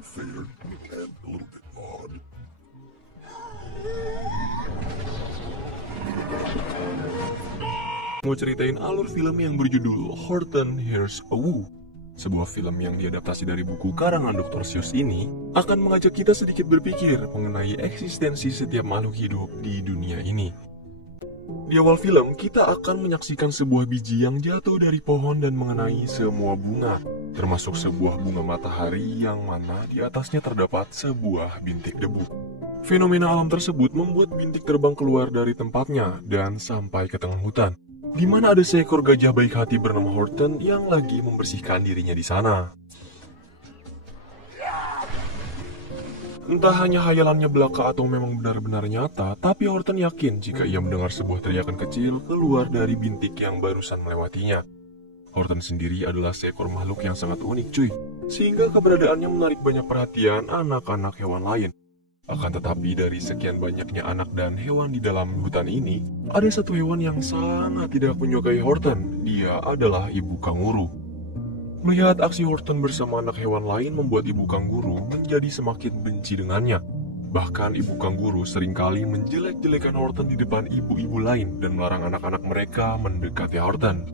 unfair and a little bit odd. Mau ceritain alur film yang berjudul Horton Hears a Who. Sebuah film yang diadaptasi dari buku karangan Dr. Seuss ini akan mengajak kita sedikit berpikir mengenai eksistensi setiap makhluk hidup di dunia ini. Di awal film, kita akan menyaksikan sebuah biji yang jatuh dari pohon dan mengenai semua bunga, termasuk sebuah bunga matahari yang mana di atasnya terdapat sebuah bintik debu. Fenomena alam tersebut membuat bintik terbang keluar dari tempatnya dan sampai ke tengah hutan, di mana ada seekor gajah baik hati bernama Horton yang lagi membersihkan dirinya di sana. Entah hanya hayalannya belaka atau memang benar-benar nyata, tapi Horton yakin jika ia mendengar sebuah teriakan kecil keluar dari bintik yang barusan melewatinya. Horton sendiri adalah seekor makhluk yang sangat unik cuy, sehingga keberadaannya menarik banyak perhatian anak-anak hewan lain. Akan tetapi dari sekian banyaknya anak dan hewan di dalam hutan ini, ada satu hewan yang sangat tidak menyukai Horton. Dia adalah ibu kanguru. Melihat aksi Horton bersama anak hewan lain membuat ibu kanguru menjadi semakin benci dengannya. Bahkan ibu kanguru seringkali menjelek-jelekan Horton di depan ibu-ibu lain dan melarang anak-anak mereka mendekati Horton.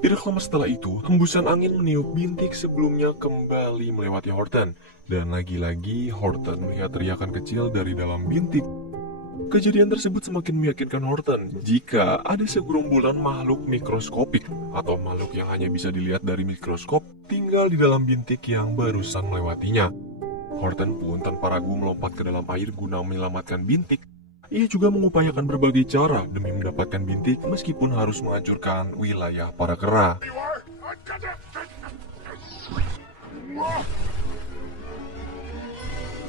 Tidak lama setelah itu, hembusan angin meniup bintik sebelumnya kembali melewati Horton. Dan lagi-lagi Horton melihat teriakan kecil dari dalam bintik. Kejadian tersebut semakin meyakinkan Horton jika ada segerombolan makhluk mikroskopik atau makhluk yang hanya bisa dilihat dari mikroskop tinggal di dalam bintik yang barusan melewatinya. Horton pun tanpa ragu melompat ke dalam air guna menyelamatkan bintik. Ia juga mengupayakan berbagai cara demi mendapatkan bintik meskipun harus menghancurkan wilayah para kera.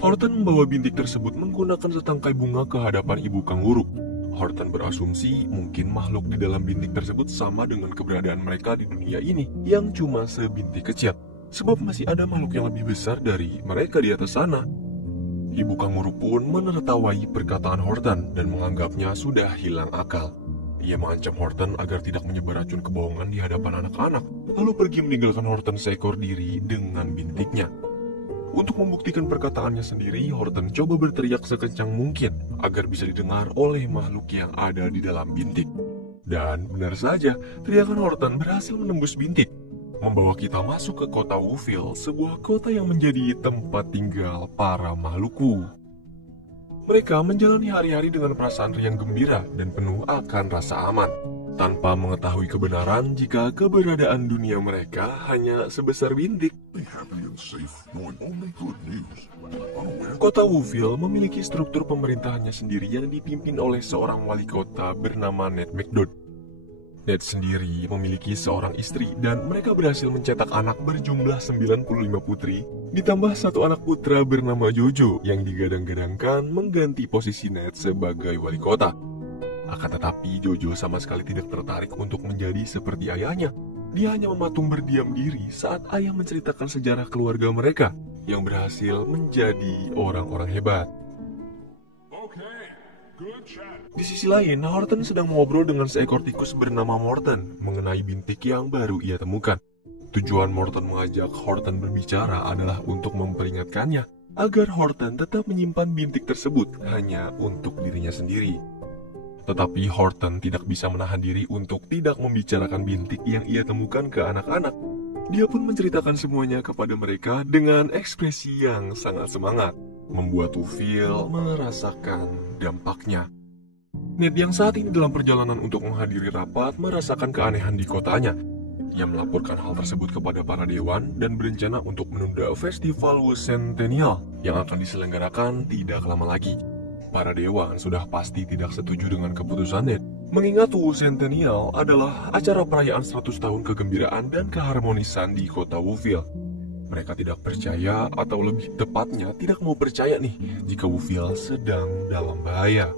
Horton membawa bintik tersebut menggunakan setangkai bunga ke hadapan ibu kanguru. Horton berasumsi mungkin makhluk di dalam bintik tersebut sama dengan keberadaan mereka di dunia ini yang cuma sebintik kecil. Sebab masih ada makhluk yang lebih besar dari mereka di atas sana. Ibu kanguru pun menertawai perkataan Horton dan menganggapnya sudah hilang akal. Ia mengancam Horton agar tidak menyebar racun kebohongan di hadapan anak-anak, lalu pergi meninggalkan Horton seekor diri dengan bintiknya. Untuk membuktikan perkataannya sendiri, Horton coba berteriak sekencang mungkin agar bisa didengar oleh makhluk yang ada di dalam bintik. Dan benar saja, teriakan Horton berhasil menembus bintik, membawa kita masuk ke kota Whoville, sebuah kota yang menjadi tempat tinggal para makhlukku. Mereka menjalani hari-hari dengan perasaan riang gembira dan penuh akan rasa aman, tanpa mengetahui kebenaran jika keberadaan dunia mereka hanya sebesar bintik. Be happy and safe, knowing only good news. Unaware Kota Whoville memiliki struktur pemerintahannya sendiri yang dipimpin oleh seorang wali kota bernama Ned McDodd. Ned sendiri memiliki seorang istri dan mereka berhasil mencetak anak berjumlah 95 putri, ditambah satu anak putra bernama Jojo yang digadang-gadangkan mengganti posisi Ned sebagai wali kota. Akan tetapi Jojo sama sekali tidak tertarik untuk menjadi seperti ayahnya. Dia hanya mematung berdiam diri saat ayah menceritakan sejarah keluarga mereka yang berhasil menjadi orang-orang hebat. Di sisi lain, Horton sedang mengobrol dengan seekor tikus bernama Morton mengenai bintik yang baru ia temukan. Tujuan Morton mengajak Horton berbicara adalah untuk memperingatkannya agar Horton tetap menyimpan bintik tersebut hanya untuk dirinya sendiri. Tetapi Horton tidak bisa menahan diri untuk tidak membicarakan bintik yang ia temukan ke anak-anak. Dia pun menceritakan semuanya kepada mereka dengan ekspresi yang sangat semangat, membuat Whoville merasakan dampaknya. Ned yang saat ini dalam perjalanan untuk menghadiri rapat merasakan keanehan di kotanya. Ia melaporkan hal tersebut kepada para dewan dan berencana untuk menunda festival Centennial yang akan diselenggarakan tidak lama lagi. Para dewan sudah pasti tidak setuju dengan keputusan Ned, mengingat Centennial adalah acara perayaan 100 tahun kegembiraan dan keharmonisan di kota Whoville. Mereka tidak percaya, atau lebih tepatnya tidak mau percaya nih, jika Whoville sedang dalam bahaya.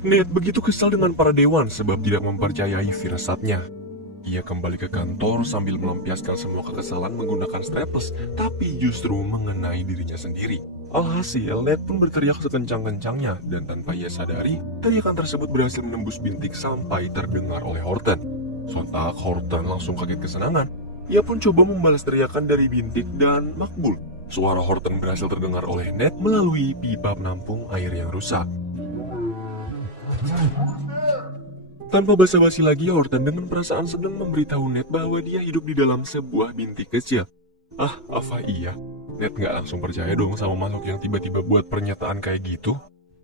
Ned begitu kesal dengan para dewan sebab tidak mempercayai firasatnya. Ia kembali ke kantor sambil melampiaskan semua kekesalan menggunakan staples, tapi justru mengenai dirinya sendiri. Alhasil, Ned pun berteriak sekencang-kencangnya, dan tanpa ia sadari, teriakan tersebut berhasil menembus bintik sampai terdengar oleh Horton. Sontak, Horton langsung kaget kesenangan. Ia pun coba membalas teriakan dari Bintik dan Makbul. Suara Horton berhasil terdengar oleh Ned melalui pipa penampung air yang rusak. Tanpa basa-basi lagi, Horton dengan perasaan senang memberitahu Ned bahwa dia hidup di dalam sebuah bintik kecil. Ah, apa iya? Ned nggak langsung percaya dong sama makhluk yang tiba-tiba buat pernyataan kayak gitu.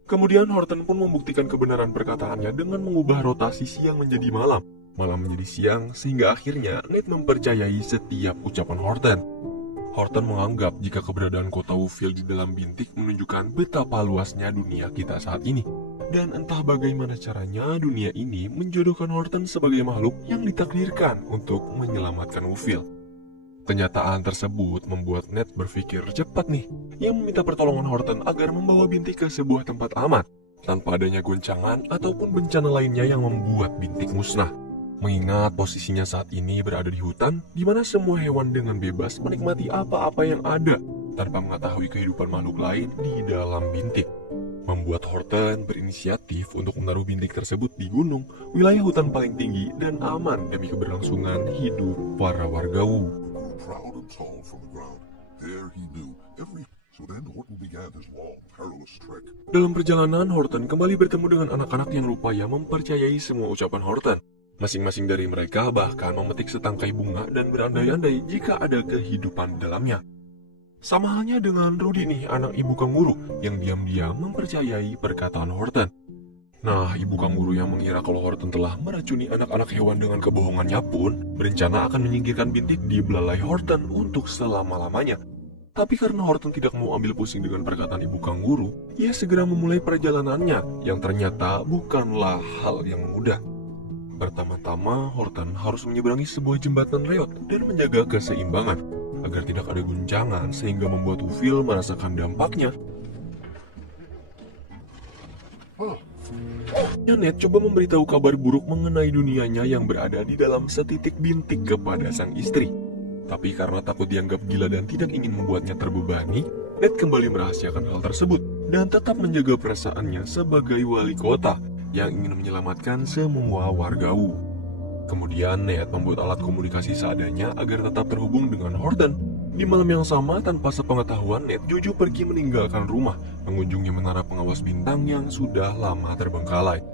Kemudian Horton pun membuktikan kebenaran perkataannya dengan mengubah rotasi siang menjadi malam, malam menjadi siang, sehingga akhirnya Ned mempercayai setiap ucapan Horton. Horton menganggap jika keberadaan kota Whoville di dalam bintik menunjukkan betapa luasnya dunia kita saat ini. Dan entah bagaimana caranya dunia ini menjodohkan Horton sebagai makhluk yang ditakdirkan untuk menyelamatkan Whoville. Kenyataan tersebut membuat Ned berpikir cepat nih. Ia meminta pertolongan Horton agar membawa bintik ke sebuah tempat aman, tanpa adanya goncangan ataupun bencana lainnya yang membuat bintik musnah. Mengingat posisinya saat ini berada di hutan, di mana semua hewan dengan bebas menikmati apa-apa yang ada, tanpa mengetahui kehidupan makhluk lain di dalam bintik. Membuat Horton berinisiatif untuk menaruh bintik tersebut di gunung, wilayah hutan paling tinggi dan aman demi keberlangsungan hidup para warga Wu. Proud and tall from the ground, there he knew every. So then Horton began his long, perilous trek. Dalam perjalanan, Horton kembali bertemu dengan anak-anak yang rupanya mempercayai semua ucapan Horton. Masing-masing dari mereka bahkan memetik setangkai bunga dan berandai-andai jika ada kehidupan di dalamnya. Sama halnya dengan Rudy nih, anak ibu kanguru yang diam-diam mempercayai perkataan Horton. Nah, ibu kanguru yang mengira kalau Horton telah meracuni anak-anak hewan dengan kebohongannya pun berencana akan menyingkirkan bintik di belalai Horton untuk selama-lamanya. Tapi karena Horton tidak mau ambil pusing dengan perkataan ibu kanguru, ia segera memulai perjalanannya yang ternyata bukanlah hal yang mudah. Pertama-tama, Horton harus menyeberangi sebuah jembatan reot dan menjaga keseimbangan agar tidak ada guncangan sehingga membuat Whoville merasakan dampaknya. Ned coba memberitahu kabar buruk mengenai dunianya yang berada di dalam setitik bintik kepada sang istri. Tapi karena takut dianggap gila dan tidak ingin membuatnya terbebani, Ned kembali merahasiakan hal tersebut dan tetap menjaga perasaannya sebagai wali kota yang ingin menyelamatkan semua warga Wu. Kemudian Ned membuat alat komunikasi seadanya agar tetap terhubung dengan Horton. Di malam yang sama, tanpa sepengetahuan Ned, Jojo pergi meninggalkan rumah, mengunjungi menara pengawas bintang yang sudah lama terbengkalai.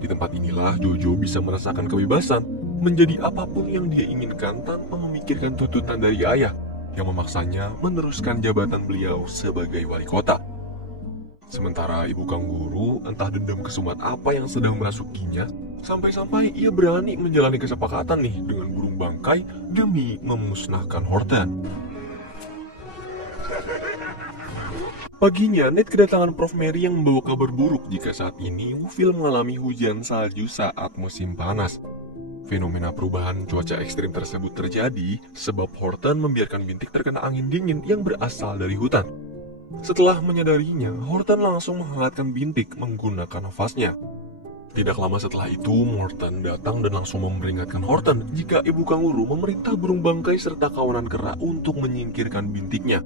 Di tempat inilah Jojo bisa merasakan kebebasan, menjadi apapun yang dia inginkan tanpa memikirkan tuntutan dari ayah, yang memaksanya meneruskan jabatan beliau sebagai wali kota. Sementara ibu kanguru entah dendam kesumat apa yang sedang merasukinya, sampai-sampai ia berani menjalani kesepakatan nih dengan burung bangkai demi memusnahkan Horton. Paginya, Ned kedatangan Prof. Mary yang membawa kabar buruk jika saat ini Whoville mengalami hujan salju saat musim panas. Fenomena perubahan cuaca ekstrim tersebut terjadi sebab Horton membiarkan bintik terkena angin dingin yang berasal dari hutan. Setelah menyadarinya, Horton langsung menghangatkan bintik menggunakan nafasnya. Tidak lama setelah itu, Morton datang dan langsung memperingatkan Horton jika ibu kanguru memerintah burung bangkai serta kawanan kera untuk menyingkirkan bintiknya.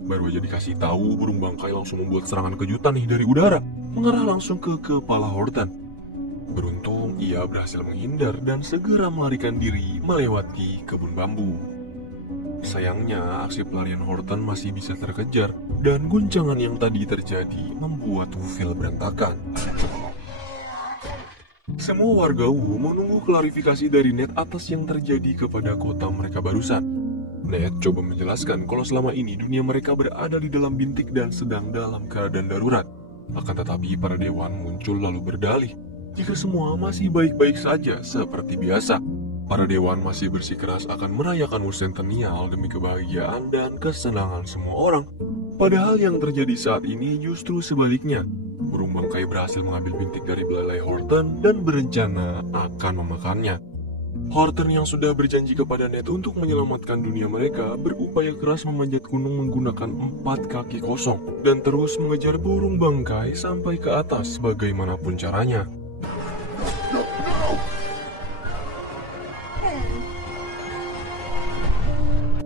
Baru aja dikasih tahu, burung bangkai langsung membuat serangan kejutan nih dari udara, mengarah langsung ke kepala Horton. Beruntung, ia berhasil menghindar dan segera melarikan diri melewati kebun bambu. Sayangnya, aksi pelarian Horton masih bisa terkejar, dan guncangan yang tadi terjadi membuat Whoville berantakan. Semua warga Wu menunggu klarifikasi dari Ned atas yang terjadi kepada kota mereka barusan. Ned coba menjelaskan kalau selama ini dunia mereka berada di dalam bintik dan sedang dalam keadaan darurat. Akan tetapi para dewan muncul lalu berdalih jika semua masih baik-baik saja seperti biasa. Para dewan masih bersikeras akan merayakan Centennial demi kebahagiaan dan kesenangan semua orang. Padahal yang terjadi saat ini justru sebaliknya. Burung bangkai berhasil mengambil bintik dari belalai Horton dan berencana akan memakannya. Horton yang sudah berjanji kepada Ned untuk menyelamatkan dunia mereka berupaya keras memanjat gunung menggunakan 4 kaki kosong dan terus mengejar burung bangkai sampai ke atas bagaimanapun caranya.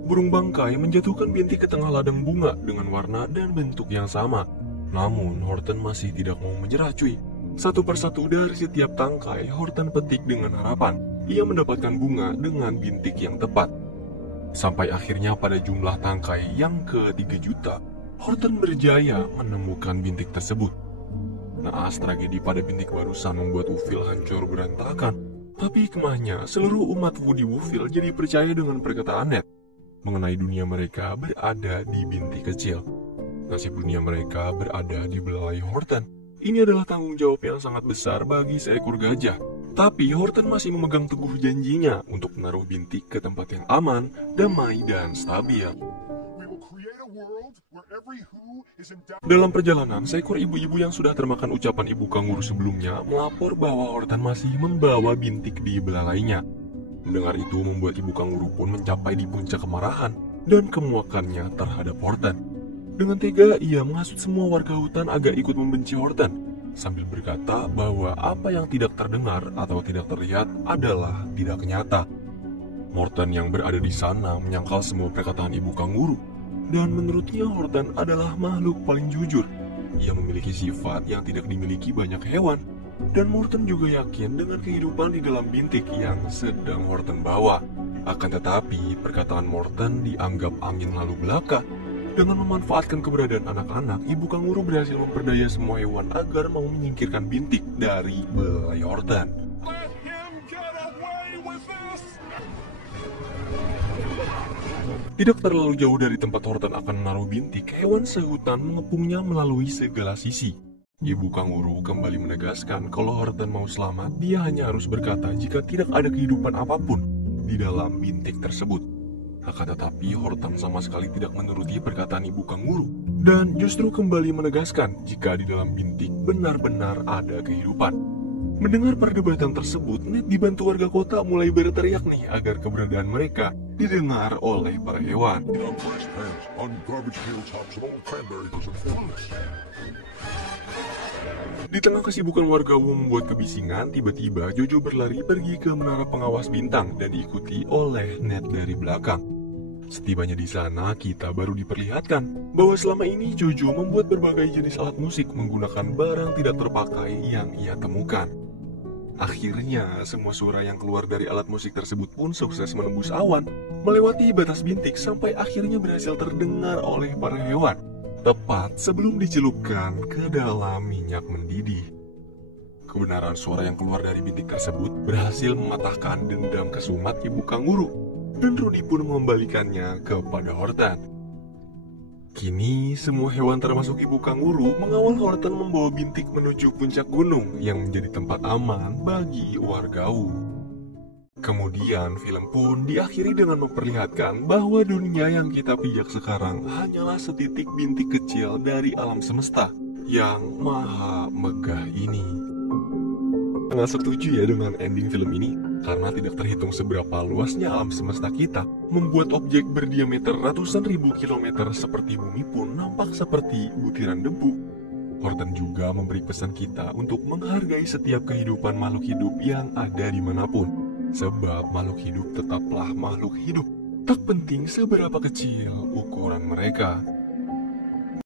Burung bangkai menjatuhkan bintik ke tengah ladang bunga dengan warna dan bentuk yang sama. Namun, Horton masih tidak mau menyerah cuy. Satu persatu dari setiap tangkai, Horton petik dengan harapan ia mendapatkan bunga dengan bintik yang tepat. Sampai akhirnya pada jumlah tangkai yang ke-3 juta, Horton berjaya menemukan bintik tersebut. Naas tragedi pada bintik barusan membuat Whoville hancur berantakan. Tapi hikmahnya, seluruh umat Woody Whoville jadi percaya dengan perkataan Ned mengenai dunia mereka berada di bintik kecil. Nasib dunia mereka berada di belalai Horton. Ini adalah tanggung jawab yang sangat besar bagi seekor gajah. Tapi Horton masih memegang teguh janjinya untuk menaruh bintik ke tempat yang aman, damai, dan stabil. Dalam perjalanan, seekor ibu-ibu yang sudah termakan ucapan ibu kanguru sebelumnya melapor bahwa Horton masih membawa bintik di belalainya. Mendengar itu membuat ibu kanguru pun mencapai di puncak kemarahan dan kemuakannya terhadap Horton. Dengan tega, ia menghasut semua warga hutan agar ikut membenci Horton, sambil berkata bahwa apa yang tidak terdengar atau tidak terlihat adalah tidak nyata. Morton yang berada di sana menyangkal semua perkataan ibu kanguru, dan menurutnya Horton adalah makhluk paling jujur. Ia memiliki sifat yang tidak dimiliki banyak hewan, dan Morton juga yakin dengan kehidupan di dalam bintik yang sedang Horton bawa. Akan tetapi, perkataan Morton dianggap angin lalu belaka. Dengan memanfaatkan keberadaan anak-anak, ibu kanguru berhasil memperdaya semua hewan agar mau menyingkirkan bintik dari belalai Horton. Tidak terlalu jauh dari tempat Horton akan menaruh bintik, hewan sehutan mengepungnya melalui segala sisi. Ibu kanguru kembali menegaskan kalau Horton mau selamat, dia hanya harus berkata jika tidak ada kehidupan apapun di dalam bintik tersebut. Akan tetapi Horton sama sekali tidak menuruti perkataan ibu kanguru dan justru kembali menegaskan jika di dalam bintik benar-benar ada kehidupan. Mendengar perdebatan tersebut, Ned dibantu warga kota mulai berteriak nih agar keberadaan mereka didengar oleh para hewan. Di tengah kesibukan warga membuat kebisingan, tiba-tiba Jojo berlari pergi ke menara pengawas bintang dan diikuti oleh Ned dari belakang. Setibanya di sana, kita baru diperlihatkan bahwa selama ini Jojo membuat berbagai jenis alat musik menggunakan barang tidak terpakai yang ia temukan. Akhirnya, semua suara yang keluar dari alat musik tersebut pun sukses menembus awan, melewati batas bintik sampai akhirnya berhasil terdengar oleh para hewan, tepat sebelum dicelupkan ke dalam minyak mendidih. Kebenaran suara yang keluar dari bintik tersebut berhasil mematahkan dendam kesumat ibu kanguru, dan Rudy pun mengembalikannya kepada Horton. Kini, semua hewan termasuk ibu kanguru mengawal Horton membawa bintik menuju puncak gunung yang menjadi tempat aman bagi warga Wu. Kemudian, film pun diakhiri dengan memperlihatkan bahwa dunia yang kita pijak sekarang hanyalah setitik bintik kecil dari alam semesta yang maha megah ini. Sangat setuju ya dengan ending film ini, karena tidak terhitung seberapa luasnya alam semesta kita, membuat objek berdiameter ratusan ribu kilometer seperti bumi pun nampak seperti butiran debu. Horton juga memberi pesan kita untuk menghargai setiap kehidupan makhluk hidup yang ada dimanapun, sebab makhluk hidup tetaplah makhluk hidup, tak penting seberapa kecil ukuran mereka.